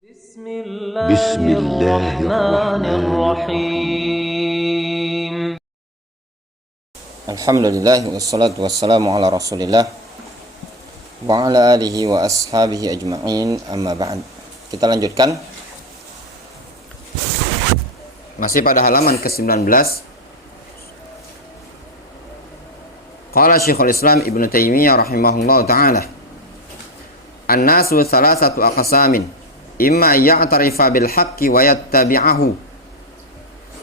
Bismillahirrahmanirrahim. Alhamdulillah wassalatu wassalamu ala Rasulillah wa ala alihi wa ashabihi ajma'in, amma ba'd. Kita lanjutkan masih pada halaman ke-19. Qala Syekhul Islam Ibnu Taimiyah rahimahullahu taala, an-nasu thalathatu aqsamin, imma ya'tarifa bil haqqi wa yattabi'ahu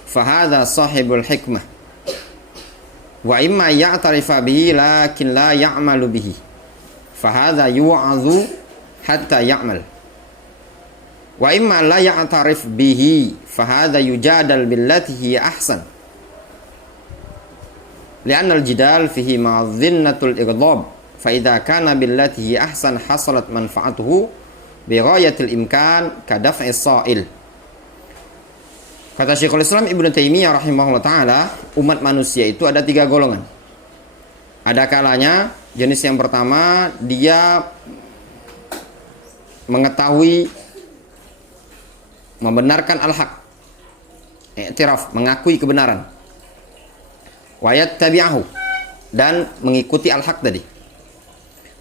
fa hadha sahibul hikmah, wa imma ya'tarifa bihi lakin la ya'malu bihi fa hadha yu'adhu hatta ya'mal, wa imma la ya'tarif bihi fa hadha yujadal billati hiya ahsan, li'anna al-jidal fihi ma'dhinnatul ighdab, fa idza kana billati hiya ahsan hasalat manfa'atuhu bi ghayatil imkan ka daf'i sa'il. Kata Syekhul Islam Ibnu Taimiyah rahimahullah taala, umat manusia itu ada 3 golongan. Ada kalanya jenis yang pertama dia mengetahui, membenarkan al-haq, i'tiraf, mengakui kebenaran, wa yattabi'ahu, dan mengikuti al-haq tadi.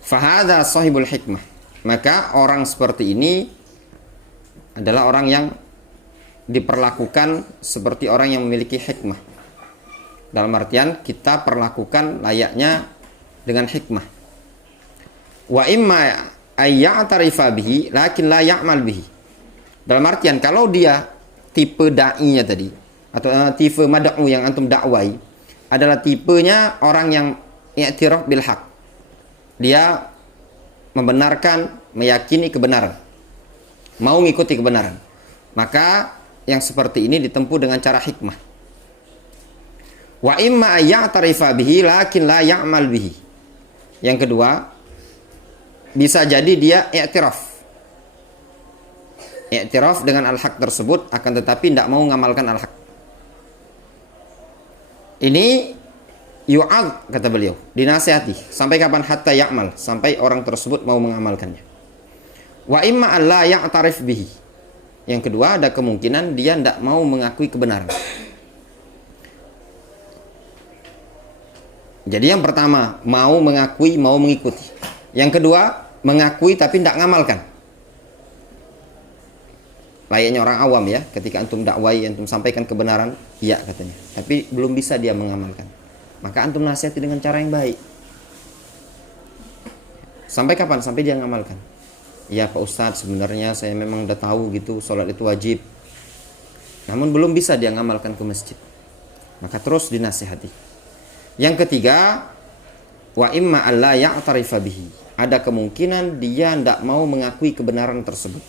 Fa hadza sahibul hikmah, maka orang seperti ini adalah orang yang diperlakukan seperti orang yang memiliki hikmah. Dalam artian kita perlakukan layaknya dengan hikmah. Wa imma ayya'tarifa bihi lakin la ya'mal bihi. Dalam artian kalau dia tipe da'inya tadi, atau tipe mad'u yang antum dakwai, adalah tipenya orang yang i'tiraf bil haq. Dia membenarkan, meyakini kebenaran, mau ngikuti kebenaran, maka yang seperti ini ditempuh dengan cara hikmah. Wa imma ya'tarifa bihi lakin la ya'mal bihi. Yang kedua, bisa jadi dia i'tiraf dengan al-haq tersebut, akan tetapi tidak mau mengamalkan al-haq. Ini yu'ad, kata beliau, dinasihati. Sampai kapan? Hatta ya'mal, sampai orang tersebut mau mengamalkannya. Wa imma alla ya'tarif bihi. Yang kedua, ada kemungkinan dia tidak mau mengakui kebenaran. Jadi yang pertama, mau mengakui, mau mengikuti. Yang kedua, mengakui tapi tidak ngamalkan. Layaknya orang awam ya, ketika antum dakwai, antum sampaikan kebenaran, iya katanya, tapi belum bisa dia mengamalkan. Maka antum nasihati dengan cara yang baik. Sampai kapan? Sampai dia ngamalkan. Ya Pak Ustadz, sebenarnya saya memang udah tahu gitu, sholat itu wajib, namun belum bisa dia ngamalkan ke masjid. Maka terus dinasihati. Yang ketiga, wa imma alla ya'tarifa bihi. Ada kemungkinan dia tidak mau mengakui kebenaran tersebut.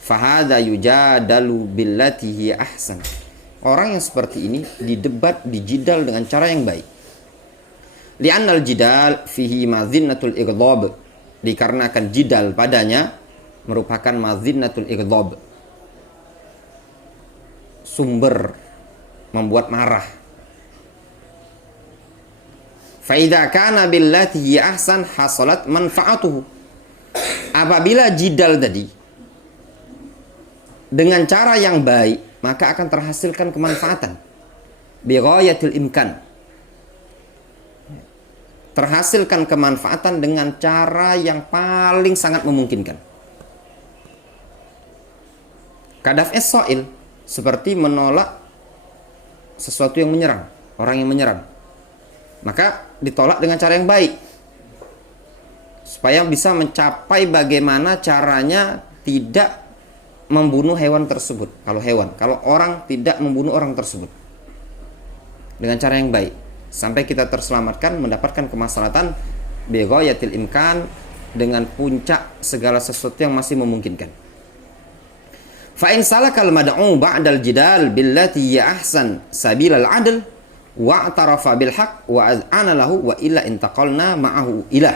Fahadha yujadalu billati hiya ahsan. Orang yang seperti ini didebat, dijidal dengan cara yang baik. Li'annal jidal fihi madhinnatul ighdab. Dikarenakan jidal padanya merupakan madhinnatul ighdab, sumber membuat marah. Fa idza kana billati hiya ahsan hasalat manfa'atuhu. Apabila jidal tadi dengan cara yang baik, maka akan terhasilkan kemanfaatan bi ghayatil imkan. Terhasilkan kemanfaatan dengan cara yang paling sangat memungkinkan. Kadaf es-soil, seperti menolak sesuatu yang menyerang, orang yang menyerang. Maka ditolak dengan cara yang baik, supaya bisa mencapai bagaimana caranya tidak membunuh hewan tersebut. Kalau orang tidak membunuh orang tersebut dengan cara yang baik, sampai kita terselamatkan, mendapatkan kemaslahatan bi ghayatil imkan, dengan puncak segala sesuatu yang masih memungkinkan. Fa in salakal mad'u ba'dal jidal billati hiya ahsan sabilal adl wa i'tarafa bil haqq wa az'ana lahu wa illa intaqalna ma'ahu ila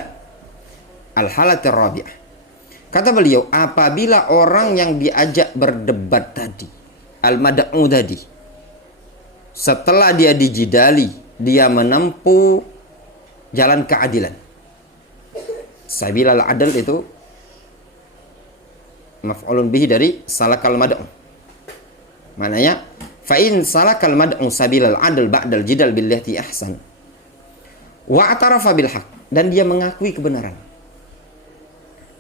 al halatir rabi'ah. Kata beliau, apabila orang yang diajak berdebat tadi, al mad'u tadi, setelah dia dijidali, dia menempuh jalan keadilan. Sabilal adl itu maf'ulun bihi dari salakal mad'u. Maknanya fa in salakal mad'u sabilal adl ba'dal jidal billati ahsan wa atarafa bil haq, dan dia mengakui kebenaran,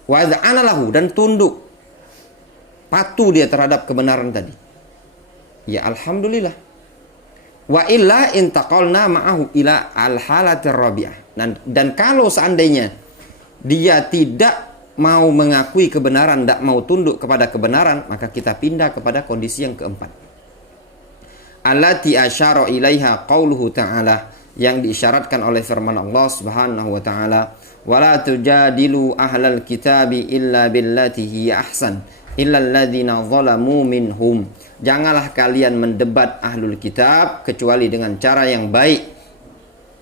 wa adz'ana lahu, dan tunduk patuh dia terhadap kebenaran tadi, ya alhamdulillah. Wa illa intaqalna ma'ahu ila al halatir rabi'ah, dan kalau seandainya dia tidak mau mengakui kebenaran, tidak mau tunduk kepada kebenaran, maka kita pindah kepada kondisi yang keempat. Allati asyara ilaiha qauluhu ta'ala, yang diisyaratkan oleh firman Allah Subhanahu wa taala, wala tujadilu ahlal kitabi illa billati hiya ahsan illa alladzina zalamu minhum. Janganlah kalian mendebat ahlul kitab kecuali dengan cara yang baik.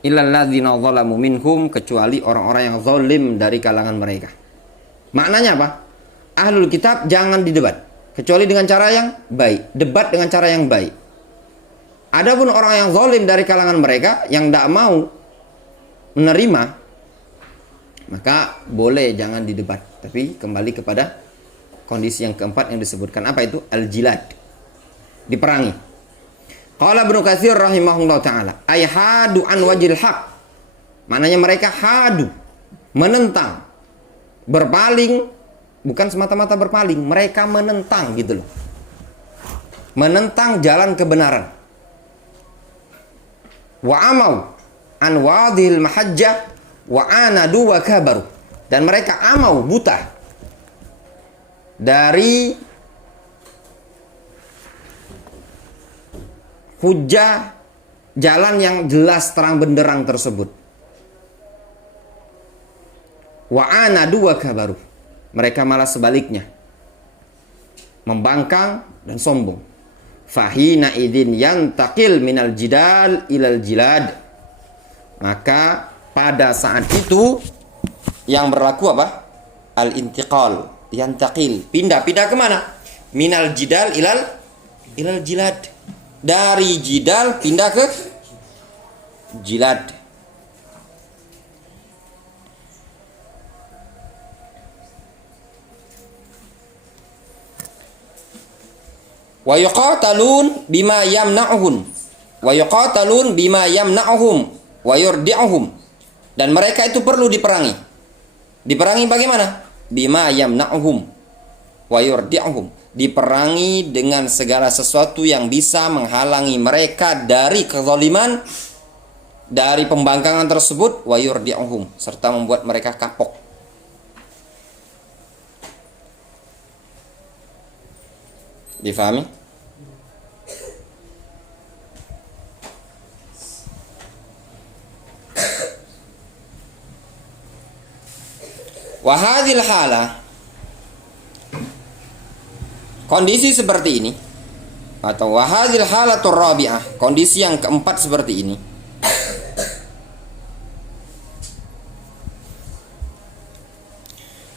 Illa alladzina zalamu minhum, kecuali orang-orang yang zalim dari kalangan mereka. Maknanya apa? Ahlul kitab jangan didebat kecuali dengan cara yang baik. Debat dengan cara yang baik. Adapun orang yang zalim dari kalangan mereka yang tidak mau menerima, maka boleh jangan didebat, tapi kembali kepada kondisi yang keempat yang disebutkan. Apa itu? Al-jilad, diperangi. Qala Ibnu Katsir rahimahullah taala, ay hadu an wajil haq. Maknanya mereka hadu, menentang, berpaling, bukan semata-mata berpaling, mereka menentang gitu loh. Menentang jalan kebenaran. Wa amau an wadhil mahajjah wa anadu wa kabaru, dan mereka amau, buta dari hujah jalan yang jelas terang benderang tersebut. Wa anadu wa kabaru, mereka malah sebaliknya, membangkang dan sombong. Fahina idin yantaqil minal jidal ilal jilad, maka pada saat itu yang berlaku apa? Al-intiqal, yantaqil, pindah kemana? Minal jidal ilal jilad, dari jidal pindah ke jilad. Wa yuqatalun bima yamna'uhum wa yuqatalun bima yamna'uhum wa yurdi'uhum, dan mereka itu perlu diperangi. Diperangi bagaimana? Bima yamna'uhum wa yurdi'uhum, diperangi dengan segala sesuatu yang bisa menghalangi mereka dari kezaliman, dari pembangkangan tersebut, wa yurdi'uhum, serta membuat mereka kapok. Difahami? Wahadil hala, kondisi seperti ini, atau wahadil halatur rabi'ah, kondisi yang keempat seperti ini,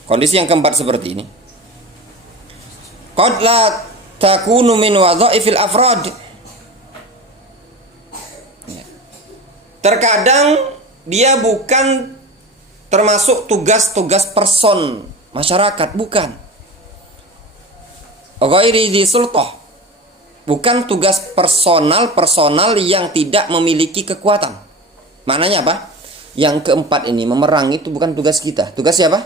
kondisi yang keempat seperti ini, qad la takunu min wadhaifil afrad, terkadang dia bukan termasuk tugas-tugas person masyarakat, bukan. Ghairi dzi sultah, bukan tugas personal yang tidak memiliki kekuatan. Maknanya apa? Yang keempat ini, memerang itu bukan tugas kita. Tugas siapa?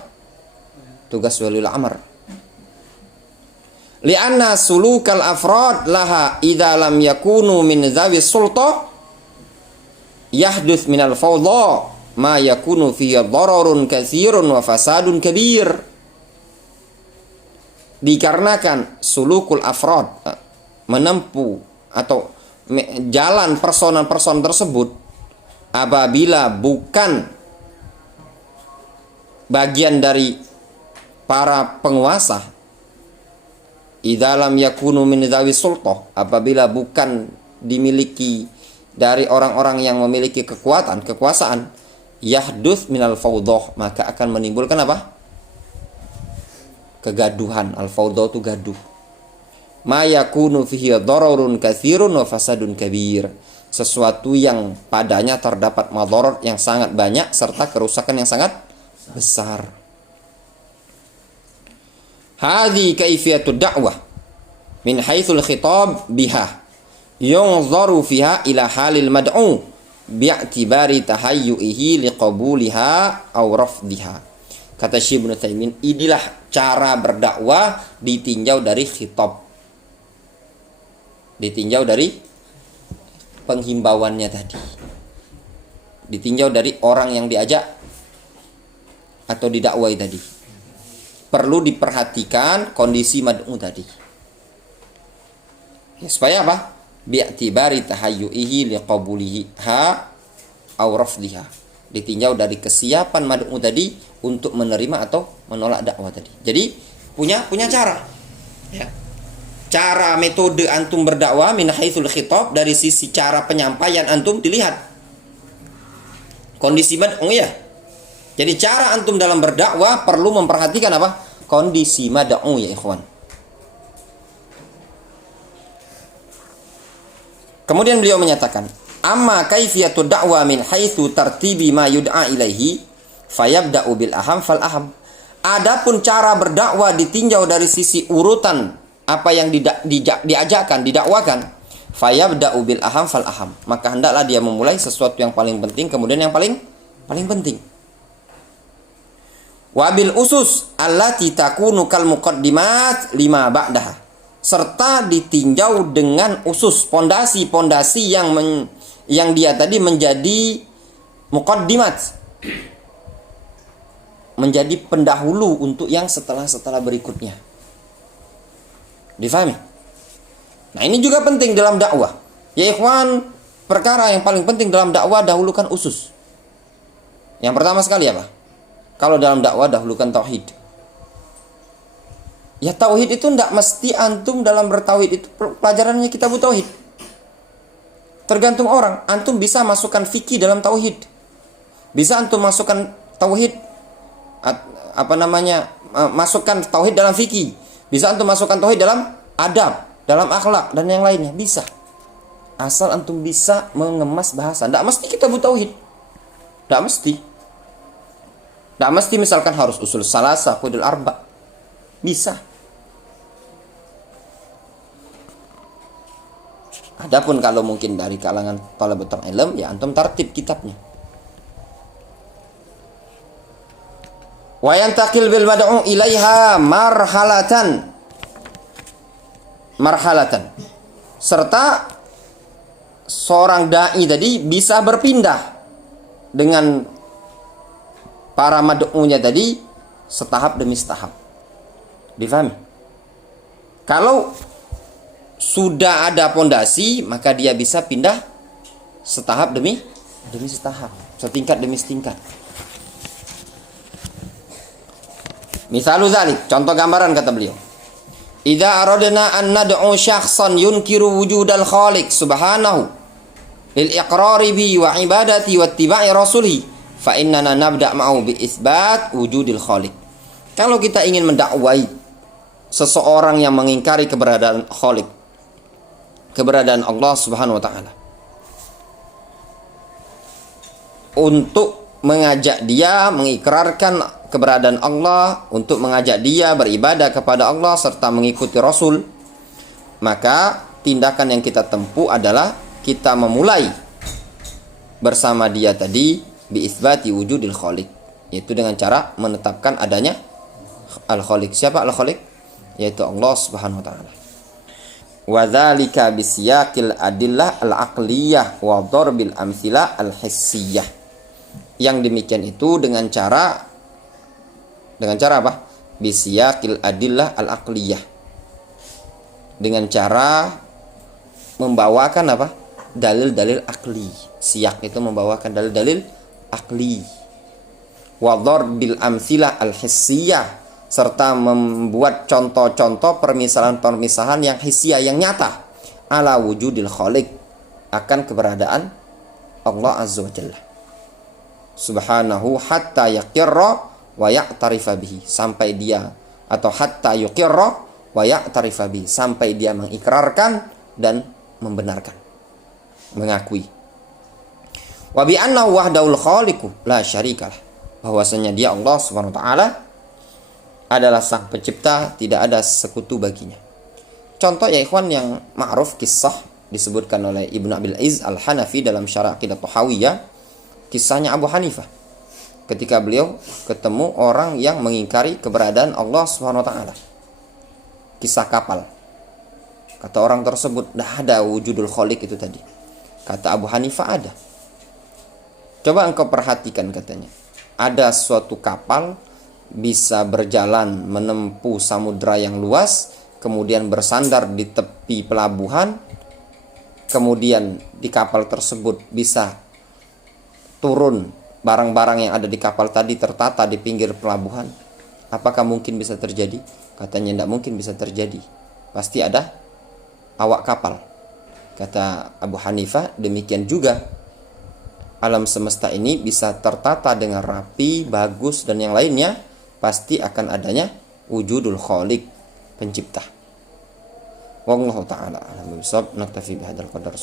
Tugas waliul amr. Li'anna sulukal afrad laha idza lam yakunu min dzawi sultah yahduts minal fawdha ma yakunu fihi dhararun katsirun wa fasadun kabir. Dikarenakan sulukul afrad, menempuh atau jalan person-person tersebut, apabila bukan bagian dari para penguasa, idza lam yakunu min dzawi sultah, apabila bukan dimiliki dari orang-orang yang memiliki kekuasaan, yahduts minal fawdhah, maka akan menimbulkan apa? Kegaduhan. Al-fawdhah itu gaduh. Ma yakunu fihi dhararun katsirun wa fasadun kabir, sesuatu yang padanya terdapat madarat yang sangat banyak serta kerusakan yang sangat besar. Hadhi kaifiyatud da'wah min haitsul khitab biha yunzaru fiha ila halil mad'u bi'tibari tahayyu'ihi liqabuliha aw rafdiha. Kata Syekh Ibnu Taimin, inilah cara berdakwah ditinjau dari khitab, ditinjau dari penghimbauannya tadi, ditinjau dari orang yang diajak atau didakwai tadi. Perlu diperhatikan kondisi mad'u tadi. Ya, supaya apa? Bi'tibari tahayyu'ihi liqabuliha aw rafdiha. Ditinjau dari kesiapan mad'u tadi untuk menerima atau menolak dakwah tadi. Jadi punya cara. Ya. Cara metode antum berdakwah min haitsul khitab, dari sisi cara penyampaian antum dilihat kondisi mad'u ya. Jadi cara antum dalam berdakwah perlu memperhatikan apa? Kondisi mad'u ya ikhwan. Kemudian beliau menyatakan, amma kaifiyatud da'wa min haitsu tartibi ma yud'a ilaihi fayabda'u bil aham fal aham. Adapun cara berdakwah ditinjau dari sisi urutan apa yang diajarkan, didakwakan, fayabda'u bil aham fal aham. Maka hendaklah dia memulai sesuatu yang paling penting, kemudian yang paling penting. Wabil usus allati takunu kal muqaddimat lima ba'daha, serta ditinjau dengan usus, pondasi-pondasi yang dia tadi menjadi muqaddimat, menjadi pendahulu untuk yang setelah berikutnya. Difahami? Nah, ini juga penting dalam dakwah. Ya ikhwan, perkara yang paling penting dalam dakwah, dahulukan usus. Yang pertama sekali apa? Kalau dalam dakwah dahulukan tauhid. Ya tauhid itu tidak mesti antum dalam bertauhid itu pelajarannya kitab tauhid. Tergantung orang. Antum bisa masukkan fikih dalam tauhid. Bisa antum masukkan tauhid masukkan tauhid dalam fikih. Bisa antum masukkan tauhid dalam adab, dalam akhlak dan yang lainnya, bisa. Asal antum bisa mengemas bahasa. Tidak mesti kitab tauhid. Tidak mesti. Tidak mesti misalkan harus usul salasah, qudul arba. Bisa. Adapun kalau mungkin dari kalangan thalabatul ilm, ya antum tartib kitabnya. Wa yantaqil bil mad'u ilaiha marhalatan. Serta seorang dai tadi bisa berpindah dengan para mad'unya tadi setahap demi setahap. Difahami? Kalau sudah ada pondasi, maka dia bisa pindah setahap demi setahap, setingkat demi setingkat. Misalu dzalik, contoh gambaran kata beliau. Idza aradna an nad'u syakhsan yunkiru wujudal khaliq subhanahu lil iqrari bi wa ibadati wa ittiba'i rasulih, fa innana nabda' ma'u bi isbat wujudil khaliq. Kalau kita ingin mendakwai seseorang yang mengingkari keberadaan khaliq, keberadaan Allah Subhanahu wa taala, untuk mengajak dia mengikrarkan keberadaan Allah, untuk mengajak dia beribadah kepada Allah serta mengikuti Rasul, maka tindakan yang kita tempuh adalah kita memulai bersama dia tadi bi isbati wujudil khaliq, yaitu dengan cara menetapkan adanya al-khaliq. Siapa al-khaliq? Yaitu Allah Subhanahu wa taala. Wa dzalika bisyaqil adillah al-aqliyah wa darbil amsilah al-hissiyah. Yang demikian itu dengan cara apa? Bisyaqil adillah al-aqliyah. Dengan cara membawakan apa? Dalil-dalil akli. Siyak itu membawakan dalil-dalil akli. Wa darbil amsilah al-hissiyah, serta membuat contoh-contoh permisalan-permisalan yang hissiyah, yang nyata, ala wujudil khaliq, akan keberadaan Allah Azza wa Jalla Subhanahu, hatta yaqirra wa ya'tarifa bihi, sampai dia, atau hatta yuqirra wa ya'tarifa bihi, sampai dia mengikrarkan dan membenarkan, mengakui. Wa bi annahu wahdahul khaliqu la syarikalah, bahwasanya dia Allah Subhanahu wa taala adalah sang pencipta, tidak ada sekutu baginya. Contoh ya ikhwan yang ma'ruf kisah disebutkan oleh Ibnu Abil Izz Al-Hanafi dalam Syarah Aqidah Thahawiyah, kisahnya Abu Hanifah ketika beliau ketemu orang yang mengingkari keberadaan Allah Subhanahu wa taala. Kisah kapal. Kata orang tersebut, "Dah ada wujudul khaliq itu tadi." Kata Abu Hanifah, "Ada." Coba engkau perhatikan, katanya. Ada suatu kapal bisa berjalan menempuh samudra yang luas, kemudian bersandar di tepi pelabuhan, kemudian di kapal tersebut bisa turun barang-barang yang ada di kapal tadi tertata di pinggir pelabuhan. Apakah mungkin bisa terjadi? Katanya tidak mungkin bisa terjadi. Pasti ada awak kapal. Kata Abu Hanifah, demikian juga alam semesta ini bisa tertata dengan rapi, bagus, dan yang lainnya, pasti akan adanya wujudul khaliq, pencipta. Wallahu ta'ala a'lam bishawab. Naktafi bihadzal qadar.